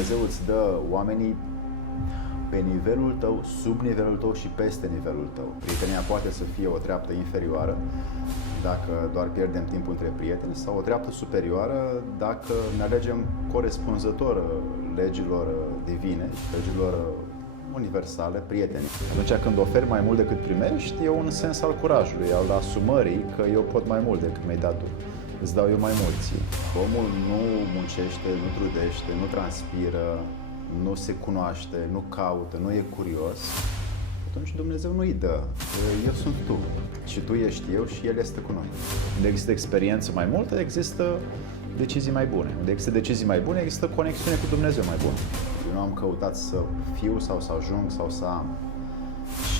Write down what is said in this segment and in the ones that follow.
Dumnezeu îți dă oamenii pe nivelul tău, sub nivelul tău și peste nivelul tău. Prietenia poate să fie o treaptă inferioară dacă doar pierdem timpul între prieteni sau o treaptă superioară dacă ne alegem corespunzător legilor divine, legilor universale, prieteni. Atunci când oferi mai mult decât primești, e un sens al curajului, al asumării că eu pot mai mult decât mi-ai dat tu. Îți dau eu mai mult ție. Omul nu muncește, nu trudește, nu transpiră, nu se cunoaște, nu caută, nu e curios, atunci Dumnezeu nu-i dă. Eu sunt tu și tu ești eu și El este cu noi. Unde există experiență mai multă, există decizii mai bune. Unde există decizii mai bune, există conexiune cu Dumnezeu mai bună. Eu nu am căutat să fiu sau să ajung sau să am.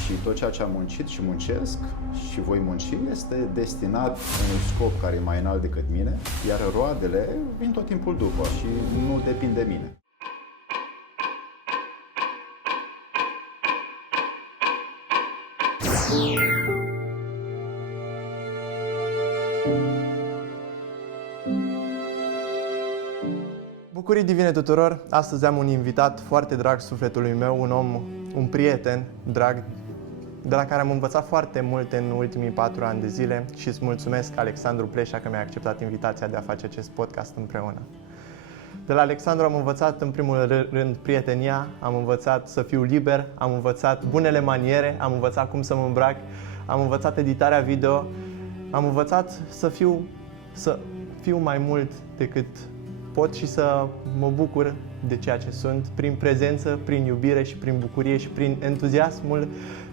Și tot ceea ce am muncit și muncesc și voi munci este destinat unui scop care e mai înalt decât mine, iar roadele vin tot timpul după și nu depind de mine. Bucurii divine tuturor! Astăzi am un invitat foarte drag sufletului meu, un om, un prieten drag, de la care am învățat foarte multe în ultimii 4 ani de zile și îți mulțumesc, Alexandru Pleșa, că mi-a acceptat invitația de a face acest podcast împreună. De la Alexandru am învățat în primul rând prietenia, am învățat să fiu liber, am învățat bunele maniere, am învățat cum să mă îmbrac, am învățat editarea video, am învățat să fiu mai mult decât pot și să mă bucur de ceea ce sunt, prin prezență, prin iubire și prin bucurie și prin entuziasmul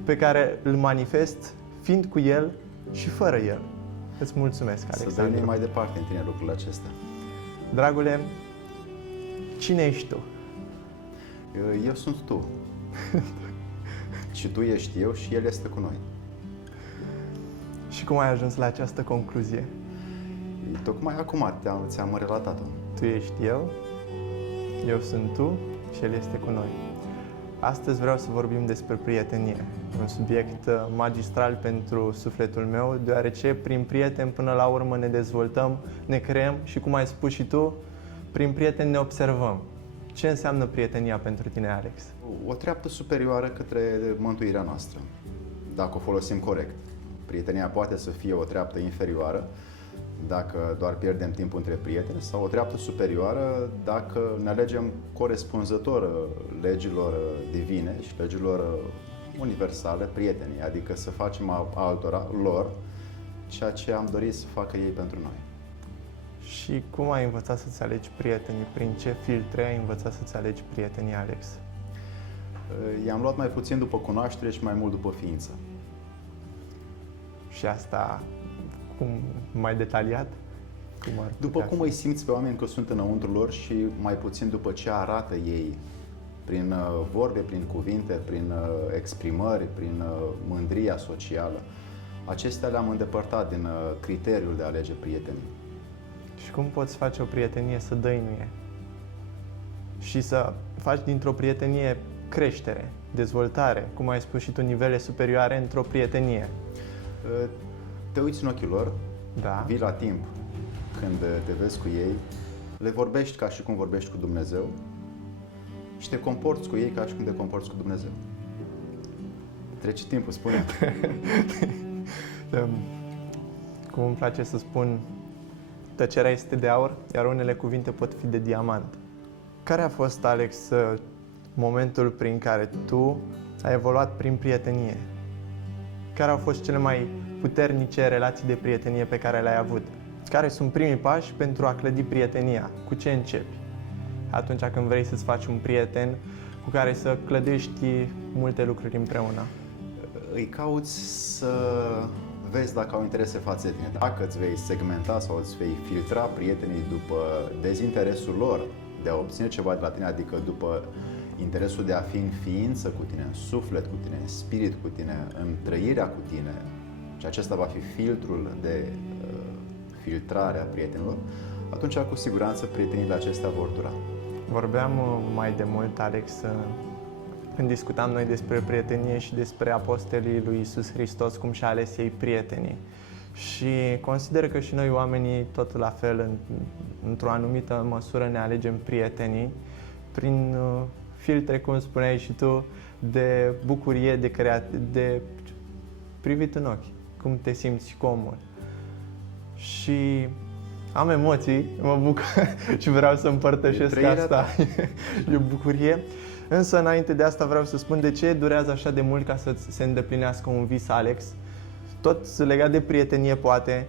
pe care îl manifest fiind cu el și fără el. Îți mulțumesc, Alexandru. Să dăruim mai departe în tine lucrurile acestea. Dragule, cine ești tu? Eu sunt tu. Și tu ești eu și El este cu noi. Și cum ai ajuns la această concluzie? Tocmai acum ți-am relatat-o. Tu ești eu sunt tu și El este cu noi. Astăzi vreau să vorbim despre prietenie, un subiect magistral pentru sufletul meu, deoarece prin prieteni până la urmă ne dezvoltăm, ne creăm și, cum ai spus și tu, prin prieteni ne observăm. Ce înseamnă prietenia pentru tine, Alex? O treaptă superioară către mântuirea noastră, dacă o folosim corect. Prietenia poate să fie o treaptă inferioară dacă doar pierdem timpul între prieteni sau o treaptă superioară dacă ne alegem corespunzător legilor divine și legilor universale, prietenii, adică să facem lor ceea ce am dorit să facă ei pentru noi. Și cum ai învățat să-ți alegi prietenii? Prin ce filtre ai învățat să-ți alegi prietenii, Alex? I-am luat mai puțin după cunoaștere și mai mult după ființă. Și asta mai detaliat? După cum îi simți pe oameni că sunt înăuntru lor și mai puțin după ce arată ei, prin vorbe, prin cuvinte, prin exprimări, prin mândria socială. Acestea le-am îndepărtat din criteriul de a alege prietenii. Și cum poți face o prietenie să dăinuie? Și să faci dintr-o prietenie creștere, dezvoltare, cum ai spus și tu, nivele superioare într-o prietenie? Te uiți în ochii lor, da. Vii la timp când te vezi cu ei, le vorbești ca și cum vorbești cu Dumnezeu și te comporți cu ei ca și cum te comporți cu Dumnezeu. Trece timpul, spune. Cum îmi place să spun, tăcerea este de aur, iar unele cuvinte pot fi de diamant. Care a fost, Alex, momentul prin care tu ai evoluat prin prietenie? Care au fost cele mai puternice relații de prietenie pe care le-ai avut? Care sunt primii pași pentru a clădi prietenia? Cu ce începi? Atunci când vrei să-ți faci un prieten cu care să clădești multe lucruri împreună. Îi cauți să vezi dacă au interese față de tine. Dacă îți vei segmenta sau îți vei filtra prietenii după dezinteresul lor de a obține ceva de la tine, adică după interesul de a fi în ființă cu tine, în suflet cu tine, în spirit cu tine, în trăirea cu tine, și acesta va fi filtrul de filtrare a prietenilor, atunci cu siguranță prietenile acestea vor dura. Vorbeam mai de mult, Alex, când discutam noi despre prietenie și despre apostolii lui Iisus Hristos, cum și-a ales ei prietenii. Și consider că și noi oamenii tot la fel, într-o anumită măsură, ne alegem prietenii prin filtre, cum spuneai și tu, de bucurie, de privit în ochi, cum te simți și cu omul. Și am emoții, mă bucur și vreau să împărtășesc asta. E o bucurie. Însă, înainte de asta, vreau să spun de ce durează așa de mult ca să se îndeplinească un vis, Alex. Tot legat de prietenie, poate,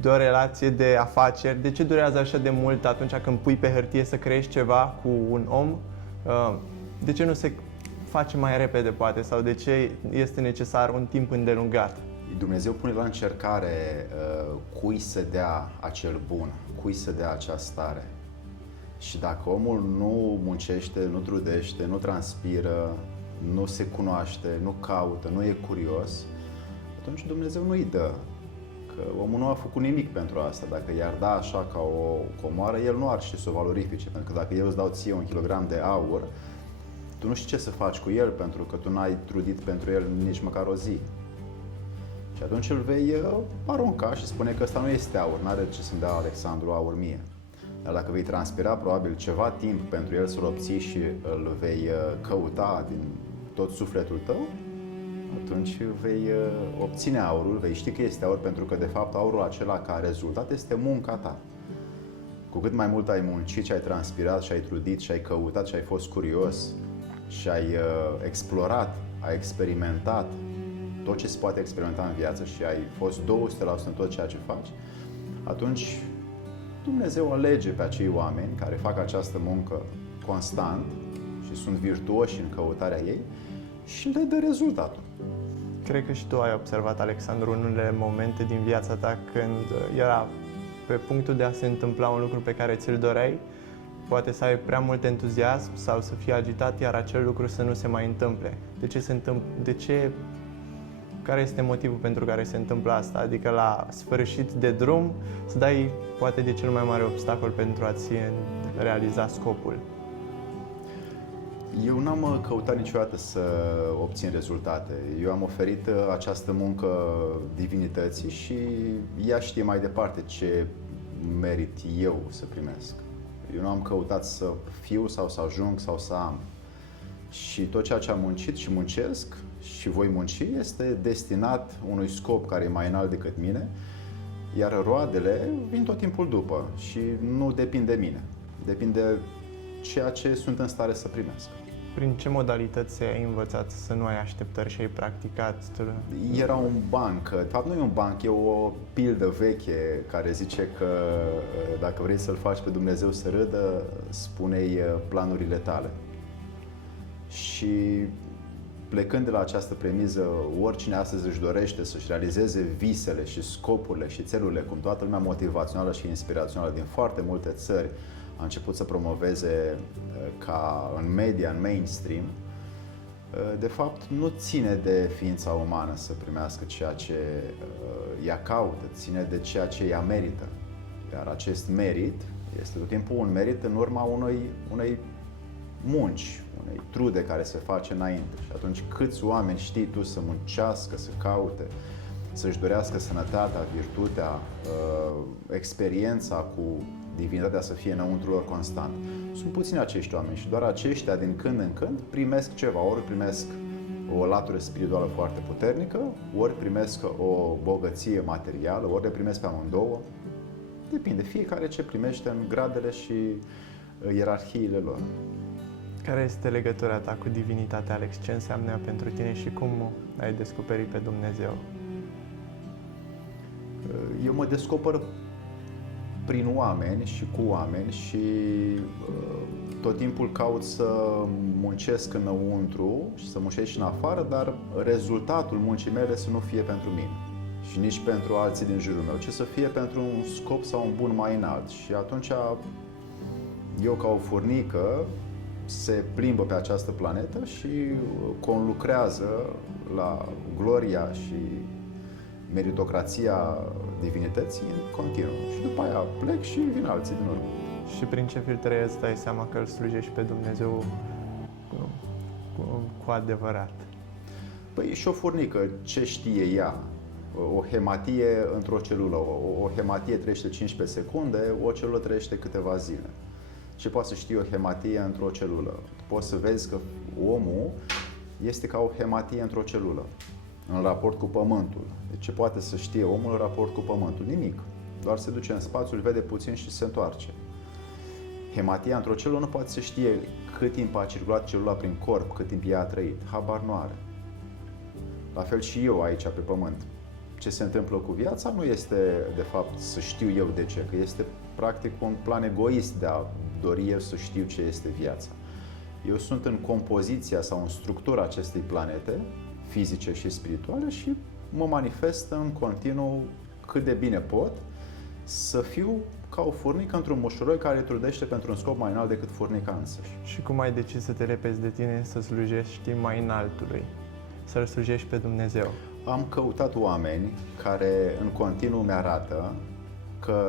de o relație de afaceri. De ce durează așa de mult atunci când pui pe hârtie să creezi ceva cu un om? De ce nu se face mai repede, poate? Sau de ce este necesar un timp îndelungat? Dumnezeu pune la încercare cui să dea acel bun, cui să dea acea stare. Și dacă omul nu muncește, nu trudește, nu transpiră, nu se cunoaște, nu caută, nu e curios, atunci Dumnezeu nu îi dă. Că omul nu a făcut nimic pentru asta. Dacă i-ar da așa ca o comoară, el nu ar ști să o valorifice. Pentru că dacă eu îți dau ție 1 kilogram de aur, tu nu știi ce să faci cu el, pentru că tu n-ai trudit pentru el nici măcar o zi. Și atunci îl vei arunca și spune că ăsta nu este aur, n-are ce să-mi dea Alexandru aur mie. Dar dacă vei transpira probabil ceva timp pentru el să-l obții și îl vei căuta din tot sufletul tău, atunci vei obține aurul, vei ști că este aur, pentru că de fapt aurul acela ca rezultat este munca ta. Cu cât mai mult ai muncit și ai transpirat și ai trudit și ai căutat și ai fost curios și ai explorat, ai experimentat tot ce se poate experimenta în viață și ai fost 200% în tot ceea ce faci, atunci Dumnezeu alege pe acei oameni care fac această muncă constant și sunt virtuoși în căutarea ei și le dă rezultatul. Cred că și tu ai observat, Alexandru, în unele momente din viața ta când era pe punctul de a se întâmpla un lucru pe care ți-l doreai, poate să ai prea mult entuziasm sau să fii agitat, iar acel lucru să nu se mai întâmple. De ce se întâmplă? Care este motivul pentru care se întâmplă asta? Adică la sfârșit de drum să dai poate de cel mai mare obstacol pentru a-ți realiza scopul. Eu n-am căutat niciodată să obțin rezultate. Eu am oferit această muncă divinității și ea știe mai departe ce merit eu să primesc. Eu nu am căutat să fiu sau să ajung sau să am. Și tot ceea ce am muncit și muncesc și voi munci este destinat unui scop care e mai înalt decât mine, iar roadele vin tot timpul după și nu depind de mine. Depinde de ceea ce sunt în stare să primesc. Prin ce modalități ai învățat să nu ai așteptări și ai practicat? Era un banc. De fapt nu e un banc, e o pildă veche care zice că dacă vrei să-L faci pe Dumnezeu să râdă, spune-i planurile tale. Și plecând de la această premiză, oricine astăzi își dorește să-și realizeze visele și scopurile și țelurile, cum toată lumea motivațională și inspirațională din foarte multe țări a început să promoveze ca în media, în mainstream, de fapt nu ține de ființa umană să primească ceea ce ea caută, ține de ceea ce ea merită. Iar acest merit este tot timpul un merit în urma unei munci, unei trude care se face înainte. Și atunci câți oameni știi tu să muncească, să caute, să-și dorească sănătatea, virtutea, experiența cu divinitatea să fie înăuntru lor constant. Sunt puțini acești oameni și doar aceștia din când în când primesc ceva, ori primesc o latură spirituală foarte puternică, ori primesc o bogăție materială, ori le primesc pe amândouă. Depinde, fiecare ce primește în gradele și ierarhiile lor. Care este legătura ta cu divinitatea, Alex? Ce înseamnă ea pentru tine și cum ai descoperit pe Dumnezeu? Eu mă descoper prin oameni și cu oameni și tot timpul caut să muncesc înăuntru și să muncesc și în afară, dar rezultatul muncii mele să nu fie pentru mine și nici pentru alții din jurul meu, ci să fie pentru un scop sau un bun mai înalt. Și atunci eu, ca o furnică, se plimbă pe această planetă și conlucrează la gloria și meritocrația divinității în continuu. Și după aia plec și vin alții din urmă. Și prin ce filtre îți dai seama că îl slujești pe Dumnezeu cu adevărat? Păi și o furnică, ce știe ea? O hematie într-o celulă. O hematie trăiește 15 secunde, o celulă trăiește câteva zile. ce poate să știe o hematie într-o celulă? Poți să vezi că omul este ca o hematie într-o celulă, în raport cu Pământul. Deci ce poate să știe omul în raport cu Pământul? Nimic. Doar se duce în spațiu, îl vede puțin și se întoarce. Hematia într-o celulă nu poate să știe cât timp a circulat celula prin corp, cât timp ea a trăit. Habar nu are. La fel și eu aici pe Pământ. Ce se întâmplă cu viața nu este, de fapt, să știu eu de ce, că este practic un plan egoist de a dori eu să știu ce este viața. Eu sunt în compoziția sau în structura acestei planete, fizice și spirituale, și mă manifest în continuu cât de bine pot să fiu ca o furnică într-un mușuroi care trudește pentru un scop mai înalt decât furnica însăși. Și cum ai decis să te repezi de tine să slujești mai înaltului, să-L slujești pe Dumnezeu? Am căutat oameni care în continuu mi-arată că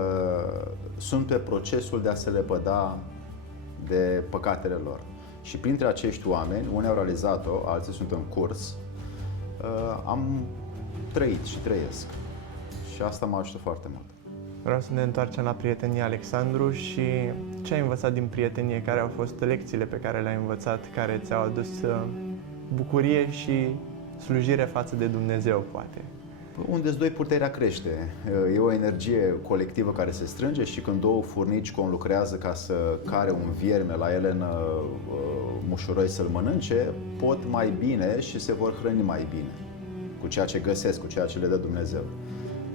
sunt pe procesul de a se lepăda de păcatele lor. Și printre acești oameni, unii au realizat-o, alții sunt în curs, am trăit și trăiesc. Și asta mă ajută foarte mult. Vreau să ne întoarcem la prietenie, Alexandru, și ce ai învățat din prietenie? Care au fost lecțiile pe care le-ai învățat, care ți-au adus bucurie și slujire față de Dumnezeu, poate? Unde-s doi, puterea crește. E o energie colectivă care se strânge și când două furnici conlucrează ca să care un vierme la ele în mușuroi să-l mănânce, pot mai bine și se vor hrăni mai bine cu ceea ce găsesc, cu ceea ce le dă Dumnezeu.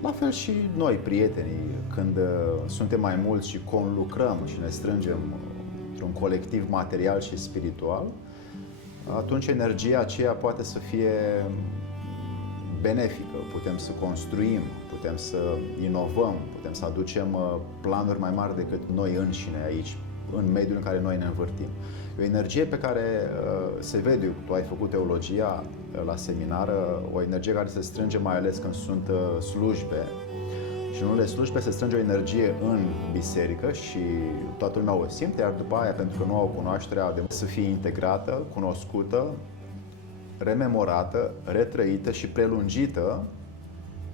La fel și noi, prietenii, când suntem mai mulți și conlucrăm și ne strângem într-un colectiv material și spiritual, atunci energia aceea poate să fie benefică, putem să construim, putem să inovăm, putem să aducem planuri mai mari decât noi înșine aici, în mediul în care noi ne învârtim. E o energie pe care se vede, tu ai făcut teologia la seminar, o energie care se strânge mai ales când sunt slujbe. Și în unele slujbe se strânge o energie în biserică și toată lumea o simte, iar după aia, pentru că nu au cunoașterea de să fie integrată, cunoscută, rememorată, retrăită și prelungită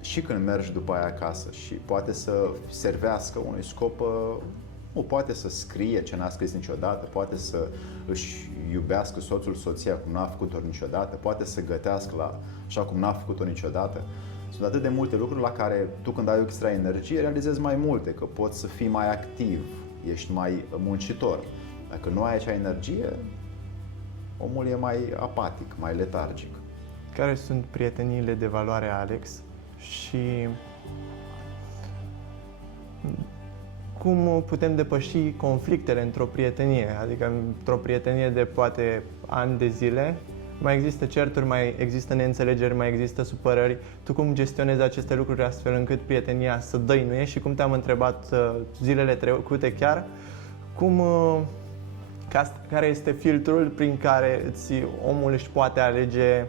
și când mergi după aia acasă și poate să servească unui scop, nu poate să scrie ce n-a scris niciodată, poate să își iubească soțul, soția cum n-a făcut-o niciodată, poate să gătească așa cum n-a făcut-o niciodată. Sunt atât de multe lucruri la care tu, când ai o extra energie, realizezi mai multe, că poți să fii mai activ, ești mai muncitor. Dacă nu ai acea energie, omul e mai apatic, mai letargic. Care sunt prieteniile de valoare, Alex? Și cum putem depăși conflictele într-o prietenie? Adică într-o prietenie de poate ani de zile, mai există certuri, mai există neînțelegeri, mai există supărări. Tu cum gestionezi aceste lucruri astfel încât prietenia să dăinuie? Și cum te-am întrebat zilele trecute chiar, care este filtrul prin care omul își poate alege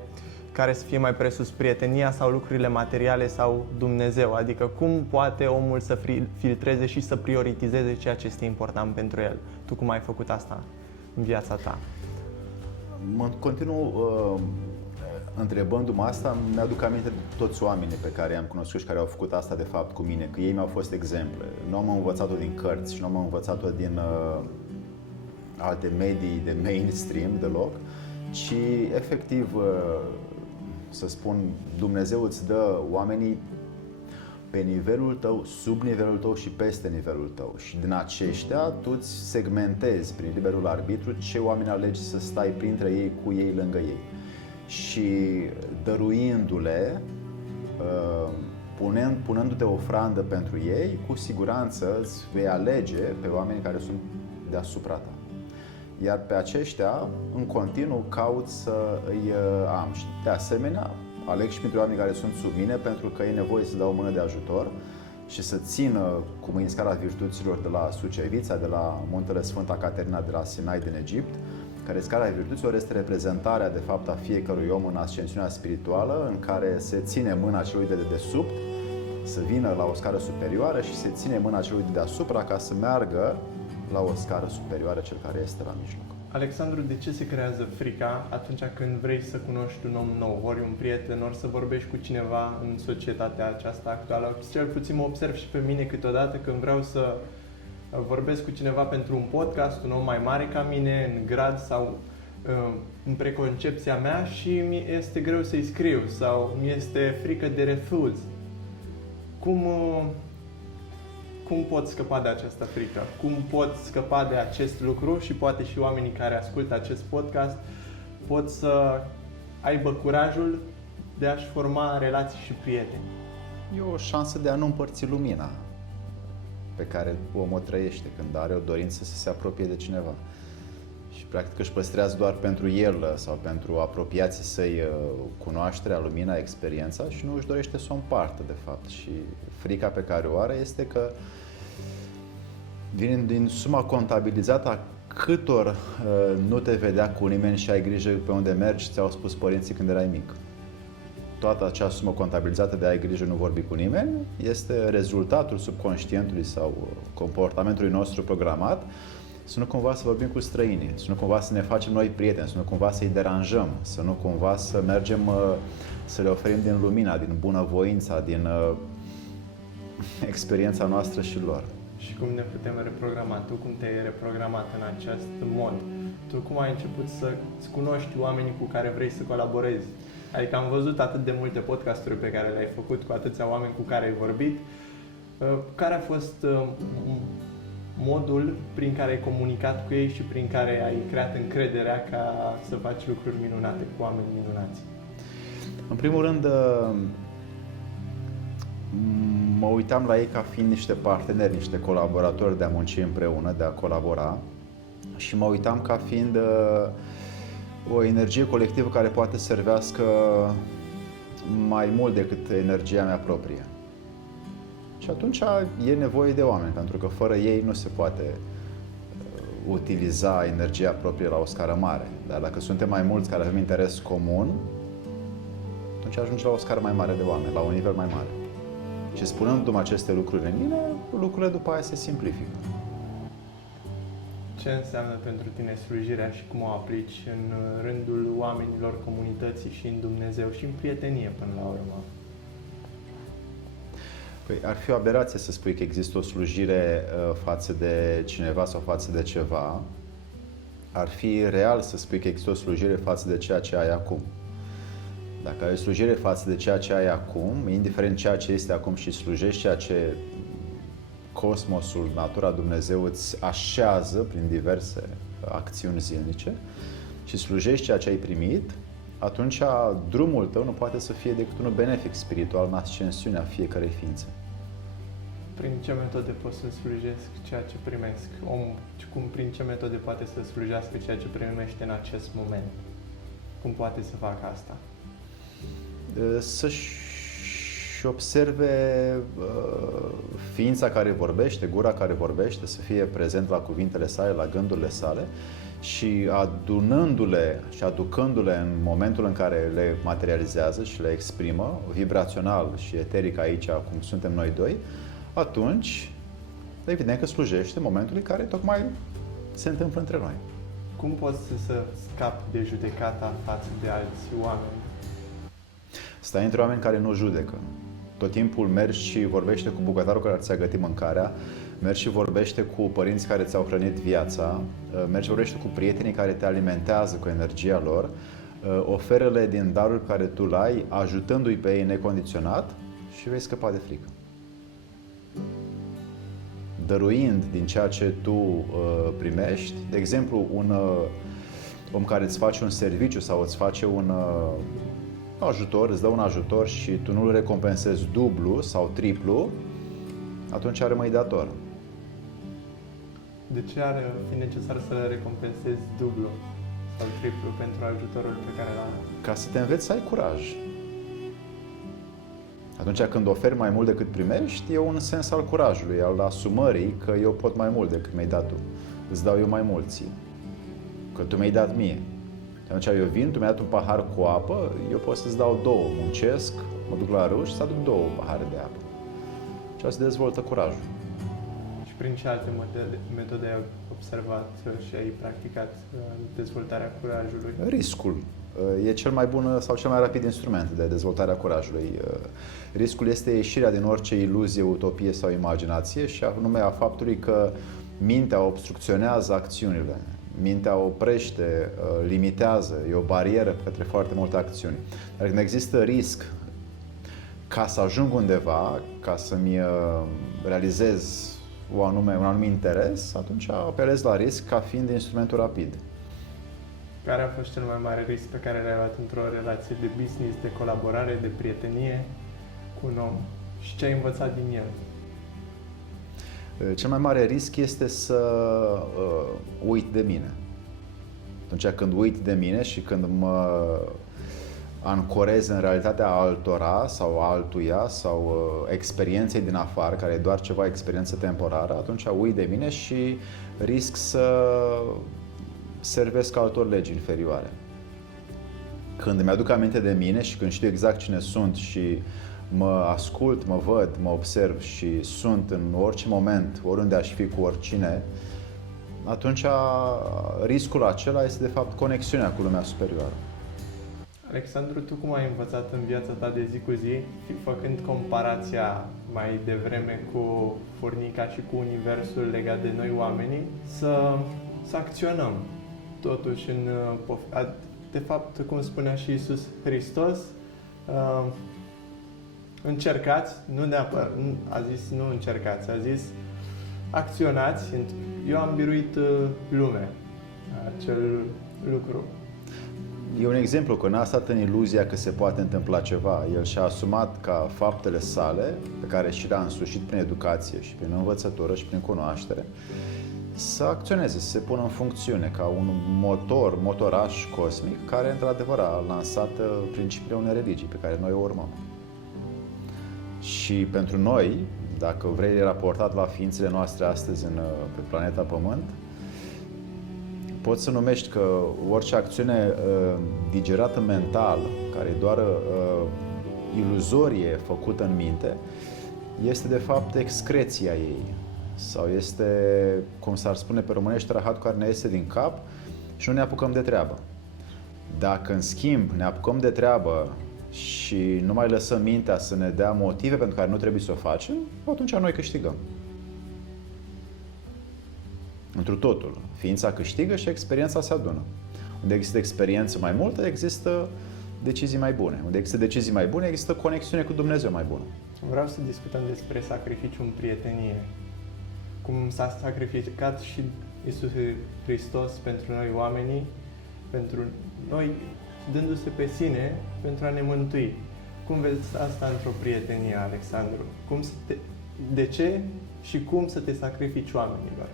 care să fie mai presus, prietenia sau lucrurile materiale sau Dumnezeu? Adică cum poate omul să filtreze și să prioritizeze ceea ce este important pentru el? Tu cum ai făcut asta în viața ta? Mă continuu întrebându-mă asta, mi-aduc aminte de toți oamenii pe care i-am cunoscut și care au făcut asta de fapt cu mine, că ei mi-au fost exemple. Nu am învățat-o din cărți și nu am învățat-o din alte medii de mainstream deloc, ci efectiv, să spun, Dumnezeu îți dă oamenii pe nivelul tău, sub nivelul tău și peste nivelul tău. Și din aceștia tu îți segmentezi prin liberul arbitru ce oameni alegi să stai printre ei, cu ei, lângă ei. Și dăruindu-le, punându-te ofrandă pentru ei, cu siguranță îți vei alege pe oameni care sunt deasupra ta. Iar pe aceștia, în continuu, caut să îi am. Și de asemenea, aleg și pentru oamenii care sunt sub mine, pentru că e nevoie să dau o mână de ajutor și să țină cu mâini scara virtuților de la Sucevița, de la Muntele Sfânta Caterina de la Sinai din Egipt, care scara virtuților este reprezentarea de fapt a fiecărui om în ascensiunea spirituală, în care se ține mâna celui de dedesubt să vină la o scară superioară și se ține mâna celui de deasupra ca să meargă la o scară superioară cel care este la mijloc. Alexandru, de ce se creează frica atunci când vrei să cunoști un om nou, ori un prieten, ori să vorbești cu cineva în societatea aceasta actuală? Cel puțin mă observ și pe mine câteodată când vreau să vorbesc cu cineva pentru un podcast, un om mai mare ca mine, în grad sau în preconcepția mea și mi este greu să-i scriu sau mi este frică de refuz. Cum pot scăpa de această frică? Cum pot scăpa de acest lucru și poate și oamenii care ascultă acest podcast pot să aibă curajul de a-și forma relații și prieteni? E o șansă de a nu împărți lumina pe care omul o trăiește când are o dorință să se apropie de cineva. Și practic își păstrează doar pentru el sau pentru apropiații săi cunoașterea, lumina, experiența și nu își dorește să o împartă de fapt. Și frica pe care o are este că vine din suma contabilizată a câtor nu te vedea cu nimeni și ai grijă pe unde mergi, ți-au spus părinții când erai mic. Toată acea sumă contabilizată de ai grijă, nu vorbi cu nimeni, este rezultatul subconștientului sau comportamentului nostru programat să nu cumva să vorbim cu străinii, să nu cumva să ne facem noi prieteni, să nu cumva să-i deranjăm, să nu cumva să mergem să le oferim din lumina, din bunăvoința, din experiența noastră și lor. Și cum ne putem reprograma? Tu cum te-ai reprogramat în acest mod? Tu cum ai început să-ți cunoști oamenii cu care vrei să colaborezi? Adică am văzut atât de multe podcasturi pe care le-ai făcut cu atâția oameni cu care ai vorbit. Care a fost modul prin care ai comunicat cu ei și prin care ai creat încrederea ca să faci lucruri minunate cu oameni minunați? În primul rând, mă uitam la ei ca fiind niște parteneri, niște colaboratori de a munci împreună, de a colabora și mă uitam ca fiind o energie colectivă care poate să servească mai mult decât energia mea proprie. Și atunci e nevoie de oameni, pentru că fără ei nu se poate utiliza energia proprie la o scară mare. Dar dacă suntem mai mulți care avem interes comun, atunci ajungi la o scară mai mare de oameni, la un nivel mai mare. Și spunându-mi aceste lucruri în mine, lucrurile după aia se simplifică. Ce înseamnă pentru tine slujirea și cum o aplici în rândul oamenilor, comunității și în Dumnezeu și în prietenie până la urmă? Păi, ar fi o aberație să spui că există o slujire față de cineva sau față de ceva. Ar fi real să spui că există o slujire față de ceea ce ai acum. Dacă ai o slujire față de ceea ce ai acum, indiferent ceea ce este acum și slujești ceea ce cosmosul, natura, Dumnezeu îți așează prin diverse acțiuni zilnice și slujești ceea ce ai primit, atunci drumul tău nu poate să fie decât unul benefic spiritual în ascensiunea fiecărei ființe. Prin ce metode pot să slujesc ceea ce primesc? Prin ce metode poate să slujească ceea ce primește în acest moment? Cum poate să facă asta? Să-și observe ființa care vorbește, gura care vorbește, să fie prezent la cuvintele sale, la gândurile sale și adunându-le și aducându-le în momentul în care le materializează și le exprimă, vibrațional și eteric aici, cum suntem noi doi, atunci, evident că slujește momentului care tocmai se întâmplă între noi. Cum poți să scapi de judecata față de alți oameni? Stai între oameni care nu judecă. Tot timpul mergi și vorbește cu bucătarul care ți-a gătit mâncarea, mergi și vorbește cu părinții care ți-au hrănit viața, mergi și vorbește cu prietenii care te alimentează cu energia lor, oferă-le din darul pe care tu l-ai, ajutându-i pe ei necondiționat și vei scăpa de frică. Dăruind din ceea ce tu primești, de exemplu, un om care îți face un serviciu sau îți face un ajutor, îți dă un ajutor și tu nu îl recompensezi dublu sau triplu, atunci rămâi dator. De ce ar fi necesar să recompensezi dublu sau triplu pentru ajutorul pe care l-ai? Ca să te înveți să ai curaj. Atunci când oferi mai mult decât primești, e un sens al curajului, al asumării că eu pot mai mult decât mi-ai dat tu. Îți dau eu mai mult ție, că tu mi-ai dat mie. Atunci eu vin, tu mi-ai dat un pahar cu apă, eu pot să-ți dau două, muncesc, mă duc la râu și să aduc două pahare de apă. Și asta se dezvoltă curajul. Și prin ce alte metode ai observat și ai practicat dezvoltarea curajului? Riscul e cel mai bun sau cel mai rapid instrument de dezvoltare a curajului. Riscul este ieșirea din orice iluzie, utopie sau imaginație și anume a faptului că mintea obstrucționează acțiunile, mintea oprește, limitează, e o barieră către foarte multe acțiuni. Dar când există risc ca să ajung undeva, ca să-mi realizez un anumit interes, atunci apelez la risc ca fiind instrumentul rapid. Care a fost cel mai mare risc pe care l-ai luat într-o relație de business, de colaborare, de prietenie cu un om și ce ai învățat din el? Cel mai mare risc este să uit de mine. Atunci când uit de mine și când mă ancorez în realitatea altora sau altuia sau experienței din afară, care e doar ceva experiență temporară, atunci uit de mine și risc să servesc altor legi inferioare. Când mi-aduc aminte de mine și când știu exact cine sunt și mă ascult, mă văd, mă observ și sunt în orice moment, oriunde aș fi cu oricine, atunci riscul acela este de fapt conexiunea cu lumea superioară. Alexandru, tu cum ai învățat în viața ta de zi cu zi, făcând comparația mai devreme cu furnica și cu universul legat de noi oamenii, să acționăm totuși de fapt, cum spunea și Iisus Hristos, încercați, nu neapărat, a zis nu încercați, a zis acționați. Eu am biruit lumea, acel lucru. E un exemplu că n-a stat în iluzia că se poate întâmpla ceva. El și-a asumat ca faptele sale, pe care și le-a însușit prin educație și prin învățătură și prin cunoaștere, să acționeze, să se pună în funcțiune ca un motoraș cosmic care într-adevăr a lansat principiile unei religii pe care noi o urmăm. Și pentru noi, dacă vrei raportat la ființele noastre astăzi pe planeta Pământ, poți să numești că orice acțiune digerată mental, care e doar iluzorie făcută în minte, este de fapt excreția ei. Sau este, cum s-ar spune pe românește, rahat care ne iese din cap și nu ne apucăm de treabă. Dacă, în schimb, ne apucăm de treabă și nu mai lăsăm mintea să ne dea motive pentru care nu trebuie să o facem, atunci noi câștigăm. Întru totul. Ființa câștigă și experiența se adună. Unde există experiență mai multă, există decizii mai bune. Unde există decizii mai bune, există conexiune cu Dumnezeu mai bună. Vreau să discutăm despre sacrificiu în prietenie. Cum s-a sacrificat și Iisus Hristos pentru noi oamenii, pentru noi dându-se pe sine pentru a ne mântui. Cum vezi asta într-o prietenie, Alexandru? De ce și cum să te sacrifici oamenilor?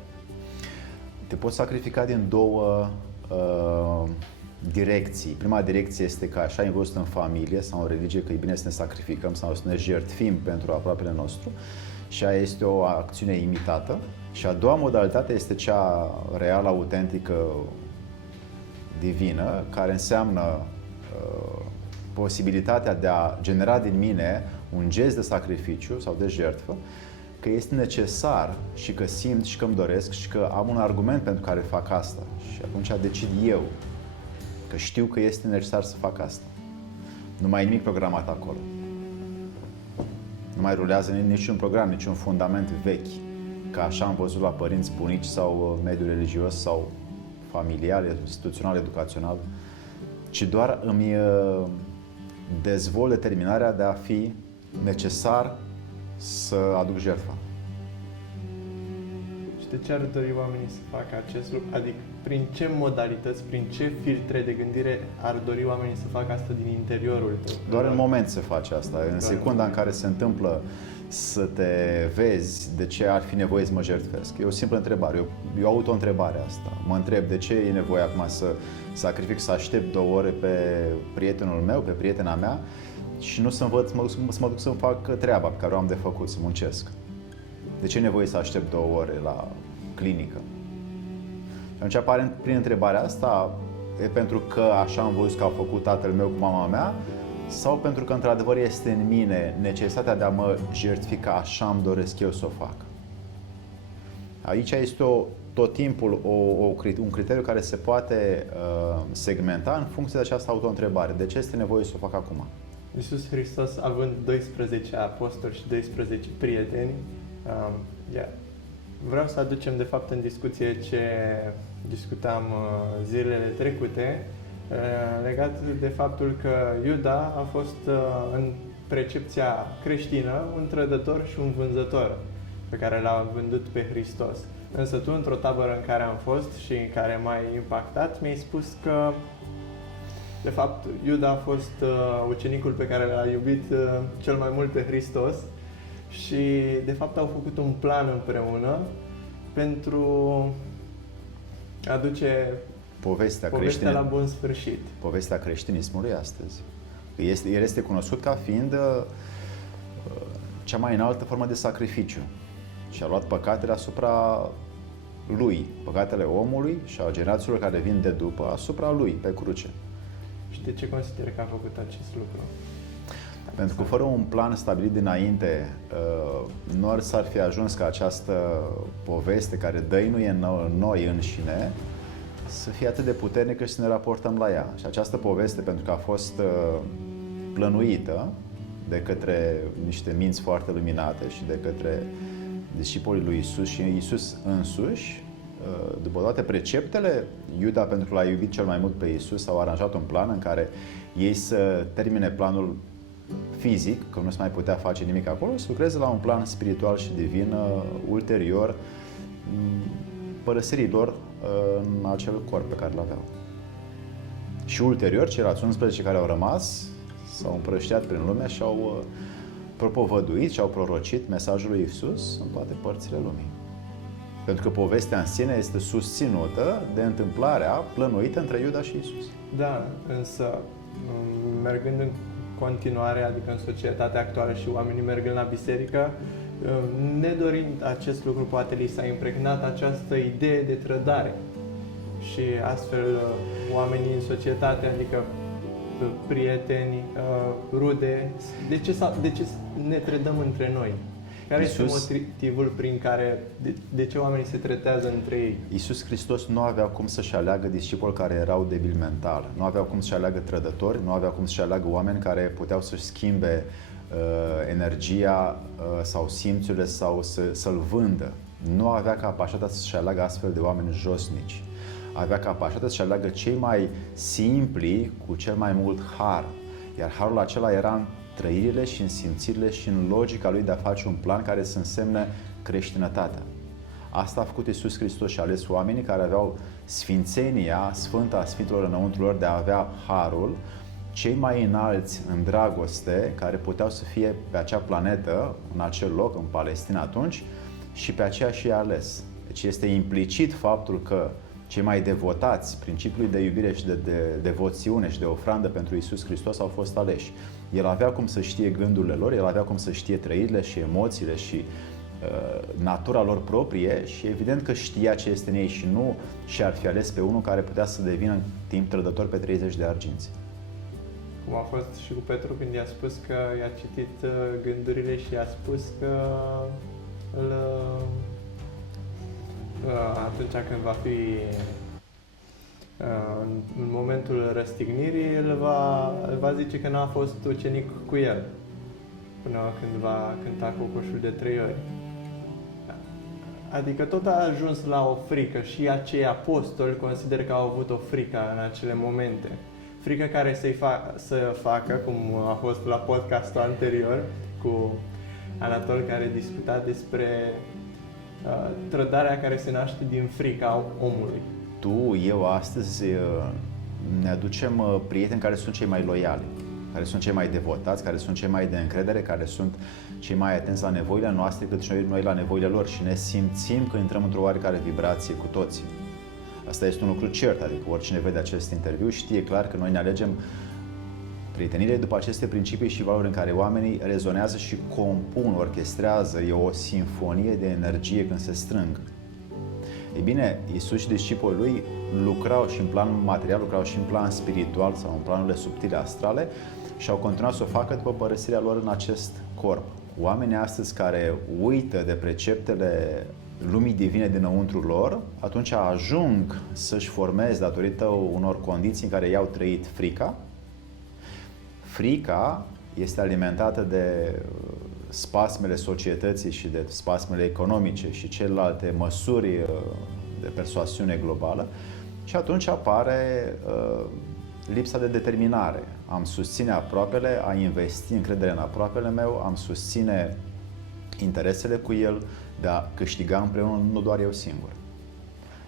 Te poți sacrifica din două direcții. Prima direcție este că așa ai văzut în familie sau în religie, că e bine să ne sacrificăm sau să ne jertfim pentru aproapele nostru. Și aia este o acțiune imitată. Și a doua modalitate este cea reală, autentică, divină, care înseamnă posibilitatea de a genera din mine un gest de sacrificiu sau de jertfă, că este necesar și că simt și că îmi doresc și că am un argument pentru care fac asta. Și atunci decid eu că știu că este necesar să fac asta. Nu mai e nimic programat acolo. Nu mai rulează niciun program, niciun fundament vechi, ca așa am văzut la părinți, bunici sau mediul religios sau familial, instituțional, educațional, ci doar îmi dezvolt determinarea de a fi necesar să aduc jertfa. Și de ce ar dori oamenii să facă acest lucru? Adică prin ce modalități, prin ce filtre de gândire ar dori oamenii să facă asta din interiorul tău? Doar în moment se face asta. În secunda în care se întâmplă să te vezi de ce ar fi nevoie să mă jertfesc. E o simplă întrebare, e o auto-întrebare asta. Mă întreb de ce e nevoie acum să sacrific, să aștept 2 ore pe prietenul meu, pe prietena mea și nu să mă duc să-mi fac treaba pe care o am de făcut, să muncesc. De ce e nevoie să aștept 2 ore la clinică? Și atunci apare prin întrebarea asta, e pentru că așa am văzut că au făcut tatăl meu cu mama mea, sau pentru că într-adevăr este în mine necesitatea de a mă jertfica, așa îmi doresc eu să o fac. Aici este tot timpul un criteriu care se poate segmenta în funcție de această auto-întrebare. De ce este nevoie să o fac acum? Iisus Hristos, având 12 apostoli și 12 prieteni, vreau să aducem de fapt în discuție ce discutam zilele trecute legat de faptul că Iuda a fost în precepția creștină un trădător și un vânzător pe care l-a vândut pe Hristos. Însă tu, într-o tabără în care am fost și în care m-ai impactat, mi-ai spus că de fapt Iuda a fost ucenicul pe care l-a iubit cel mai mult pe Hristos și de fapt au făcut un plan împreună pentru a duce povestea la bun sfârșit. Povestea creștinismului astăzi. El este cunoscut ca fiind cea mai înaltă formă de sacrificiu și a luat păcatele asupra lui, păcatele omului și a generațiilor care vin de după asupra lui, pe cruce. Și de ce consider că a făcut acest lucru? Pentru că fără un plan stabilit dinainte, nu s-ar fi ajuns ca această poveste care dăinuie noi înșine să fie atât de puternică și să ne raportăm la ea. Și această poveste, pentru că a fost plănuită de către niște minți foarte luminate și de către discipolii lui Isus și Isus însuși, după toate preceptele, Iuda, pentru că l-a iubit cel mai mult pe Isus, au aranjat un plan în care ei să termine planul fizic, că nu se mai putea face nimic acolo, să lucreze la un plan spiritual și divin ulterior părăsirii lor în acel corp pe care l-aveau. Și ulterior, ceilalți 11 care au rămas s-au împrăștiat prin lume și au propovăduit și au prorocit mesajul lui Isus în toate părțile lumii. Pentru că povestea în sine este susținută de întâmplarea plănuită între Iuda și Isus. Da, însă mergând în continuare, adică în societatea actuală și oamenii mergând la biserică, nedorind acest lucru, poate li s-a impregnat această idee de trădare. Și astfel oamenii în societate, adică prieteni, rude, de ce ne trădăm între noi? Care este motivul prin care, de ce oamenii se trădează între ei? Iisus Hristos nu avea cum să-și aleagă discipoli care erau debili mental, nu avea cum să-și aleagă trădători, nu avea cum să-și aleagă oameni care puteau să-și schimbe energia sau simțurile sau să-l vândă. Nu avea capacitatea să-și aleagă astfel de oameni josnici. Avea capacitatea să-și aleagă cei mai simpli cu cel mai mult har. Iar harul acela era în trăirile și în simțirile și în logica lui de a face un plan care să însemne creștinătatea. Asta a făcut Iisus Hristos și a ales oamenii care aveau sfințenia sfântă a Sfinților înăuntru lor de a avea harul, cei mai înalți în dragoste, care puteau să fie pe acea planetă, în acel loc, în Palestina atunci, și pe aceea și i-a ales. Deci este implicit faptul că cei mai devotați principiului de iubire și de devoțiune și de ofrandă pentru Iisus Hristos au fost aleși. El avea cum să știe gândurile lor, el avea cum să știe trăirile și emoțiile și natura lor proprie și evident că știa ce este în ei și nu și-ar fi ales pe unul care putea să devină în timp trădător pe 30 de arginți. Cum a fost și cu Petru când i-a spus că i-a citit gândurile și i-a spus că atunci când va fi în momentul răstignirii, îl va zice că n-a fost ucenic cu el până când va cânta cocoșul de 3 ori. Adică tot a ajuns la o frică și acei apostoli consider că au avut o frică în acele momente. Frică care să facă, cum a fost la podcastul anterior cu Anatol, care discuta despre trădarea care se naște din frica omului. Tu, eu, astăzi ne aducem prieteni care sunt cei mai loiali, care sunt cei mai devotați, care sunt cei mai de încredere, care sunt cei mai atenți la nevoile noastre cât și noi la nevoile lor și ne simțim că intrăm într-o oarecare vibrație cu toții. Asta este un lucru cert, adică oricine vede acest interviu știe clar că noi ne alegem prietenile după aceste principii și valori în care oamenii rezonează și compun, orchestrează, e o sinfonie de energie când se strâng. Ei bine, Iisus și discipolii lui lucrau și în plan material, lucrau și în plan spiritual sau în planurile subtile astrale și au continuat să o facă după părăsirea lor în acest corp. Oamenii astăzi care uită de preceptele lumii divine dinăuntru lor, atunci ajung să-și formeze datorită unor condiții în care i-au trăit frica. Frica este alimentată de spasmele societății și de spasmele economice și celelalte măsuri de persoasiune globală, și atunci apare lipsa de determinare. Am susține aproapele, a investi încredere în aproapele meu, am susține interesele cu el, de a câștiga împreună, nu doar eu singur.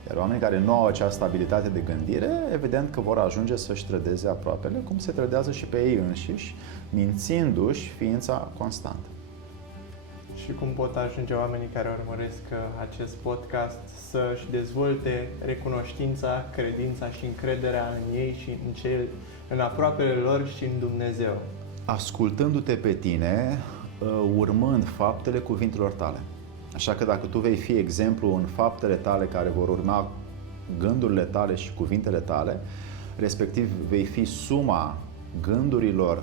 Iar oamenii care nu au această abilitate de gândire, evident că vor ajunge să-și trădeze aproapele, cum se trădează și pe ei înșiși, mințindu-și ființa constant. Și cum pot ajunge oamenii care urmăresc acest podcast să-și dezvolte recunoștința, credința și încrederea în ei și în aproapele lor și în Dumnezeu? Ascultându-te pe tine, urmând faptele cuvintelor tale. Așa că dacă tu vei fi exemplu în faptele tale care vor urma gândurile tale și cuvintele tale, respectiv vei fi suma gândurilor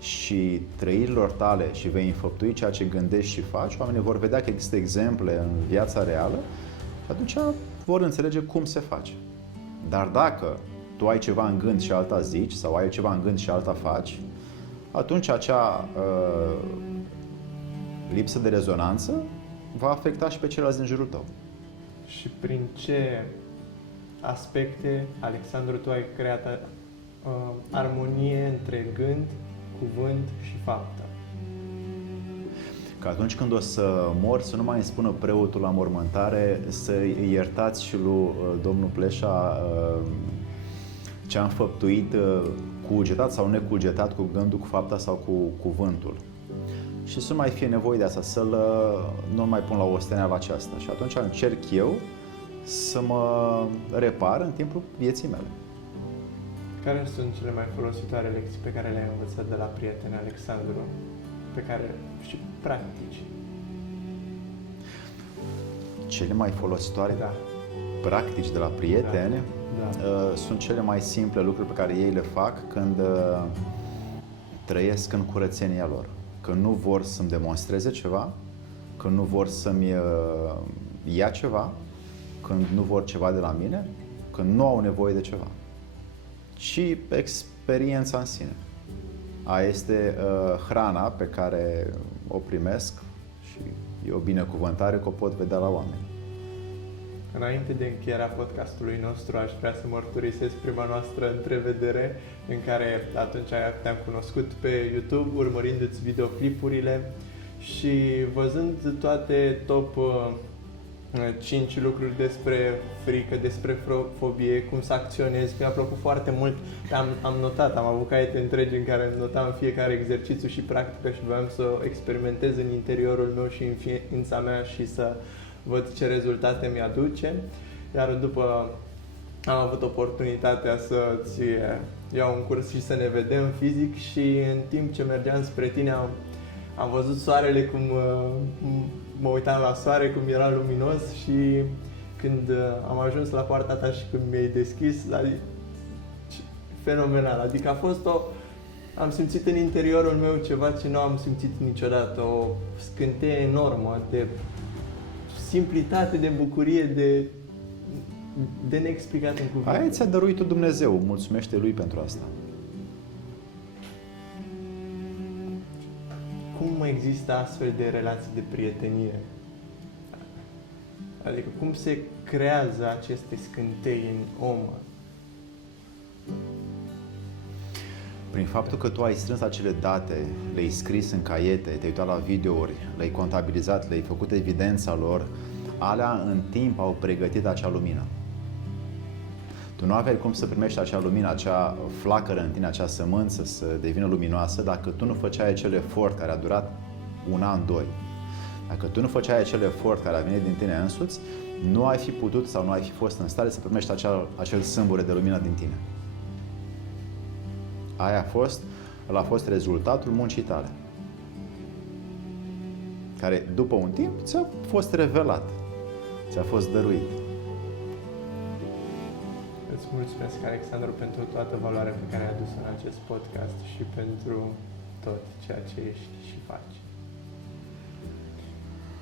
și trăirilor tale și vei înfăptui ceea ce gândești și faci, oamenii vor vedea că există exemple în viața reală și atunci vor înțelege cum se face. Dar dacă tu ai ceva în gând și alta zici, sau ai ceva în gând și alta faci, atunci acea lipsă de rezonanță va afecta și pe ceilalți din jurul tău. Și prin ce aspecte, Alexandru, tu ai creat armonie între gând, cuvânt și faptă? Că atunci când o să mor, să nu mai îmi spună preotul la mormântare să-i iertați și lui domnul Pleșa ce am făptuit, cugetat sau necugetat, cu gândul, cu fapta sau cu cuvântul. Și să nu mai fie nevoie de asta, să nu mai pun la osteneala aceasta. Și atunci încerc eu să mă repar în timpul vieții mele. Care sunt cele mai folositoare lecții pe care le-ai învățat de la prieteni, Alexandru, pe care și practici? Cele mai folositoare practici de la prieteni sunt cele mai simple lucruri pe care ei le fac când trăiesc în curățenia lor. Când nu vor să-mi demonstreze ceva, când nu vor să-mi ia ceva, când nu vor ceva de la mine, când nu au nevoie de ceva. Și experiența în sine. Aia este hrana pe care o primesc și e o binecuvântare că o pot vedea la oameni. Înainte de încheierea podcastului nostru, aș vrea să mărturisesc prima noastră întrevedere în care atunci te-am cunoscut pe YouTube, urmărindu-ți videoclipurile și văzând toate top 5 lucruri despre frică, despre fobie, cum să acționezi. Mi-a plăcut foarte mult. Am notat, am avut caiete întregi în care notam fiecare exercițiu și practică și voiam să o experimentez în interiorul meu și în ființa mea și să văd ce rezultate mi-aduce. Iar după am avut oportunitatea să-ți iau un curs și să ne vedem fizic și în timp ce mergeam spre tine am văzut soarele cum mă uitam la soare, cum era luminos și când am ajuns la poarta ta și când mi-ai deschis, fenomenal. Adică a fost am simțit în interiorul meu ceva ce nu am simțit niciodată, o scânteie enormă de simplitate, de bucurie, de neexplicat în cuvinte. Aia ți-a dăruit-o Dumnezeu, mulțumește Lui pentru asta. Cum există astfel de relații de prietenie? Adică cum se creează aceste scântei în om? Prin faptul că tu ai strâns acele date, le-ai scris în caiete, te-ai uitat la videouri, le-ai contabilizat, le-ai făcut evidența lor, alea în timp au pregătit acea lumină. Tu nu aveai cum să primești acea lumină, acea flacără în tine, acea sămânță să devină luminoasă dacă tu nu făceai acel efort care a durat 1 an, 2. Dacă tu nu făceai acel efort care a venit din tine însuți, nu ai fi putut sau nu ai fi fost în stare să primești acel sâmbure de lumină din tine. Ăla a fost rezultatul muncii tale, care după un timp ți-a fost revelat, ți-a fost dăruit. Îți mulțumesc, Alexandru, pentru toată valoarea pe care ai adus în acest podcast și pentru tot ceea ce ești și faci.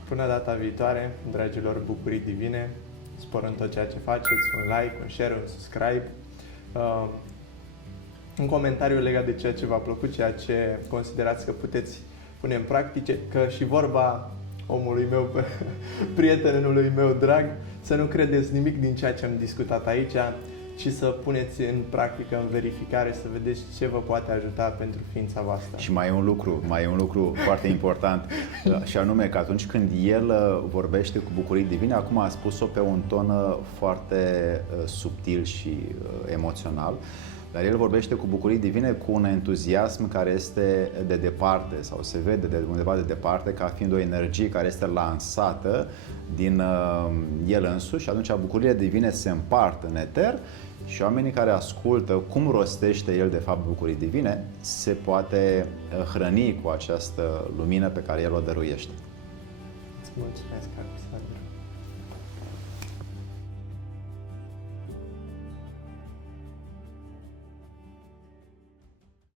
Până data viitoare, dragilor, bucurii divine, spor în tot ceea ce faceți, un like, un share, un subscribe, un comentariu legat de ceea ce v-a plăcut, ceea ce considerați că puteți pune în practice, că și vorba omului meu, prietenului meu drag, să nu credeți nimic din ceea ce am discutat aici, ci să puneți în practică, în verificare, să vedeți ce vă poate ajuta pentru ființa voastră. Și mai e un lucru foarte important, și anume că atunci când el vorbește cu bucurii divine, acum a spus-o pe un ton foarte subtil și emoțional, dar el vorbește cu bucurii divine cu un entuziasm care este de departe sau se vede de undeva de departe ca fiind o energie care este lansată din el însuși și atunci bucurile divine se împart în eter și oamenii care ascultă cum rostește el de fapt bucurii divine se poate hrăni cu această lumină pe care el o dăruiește. Îți mulțumesc, Alexandru.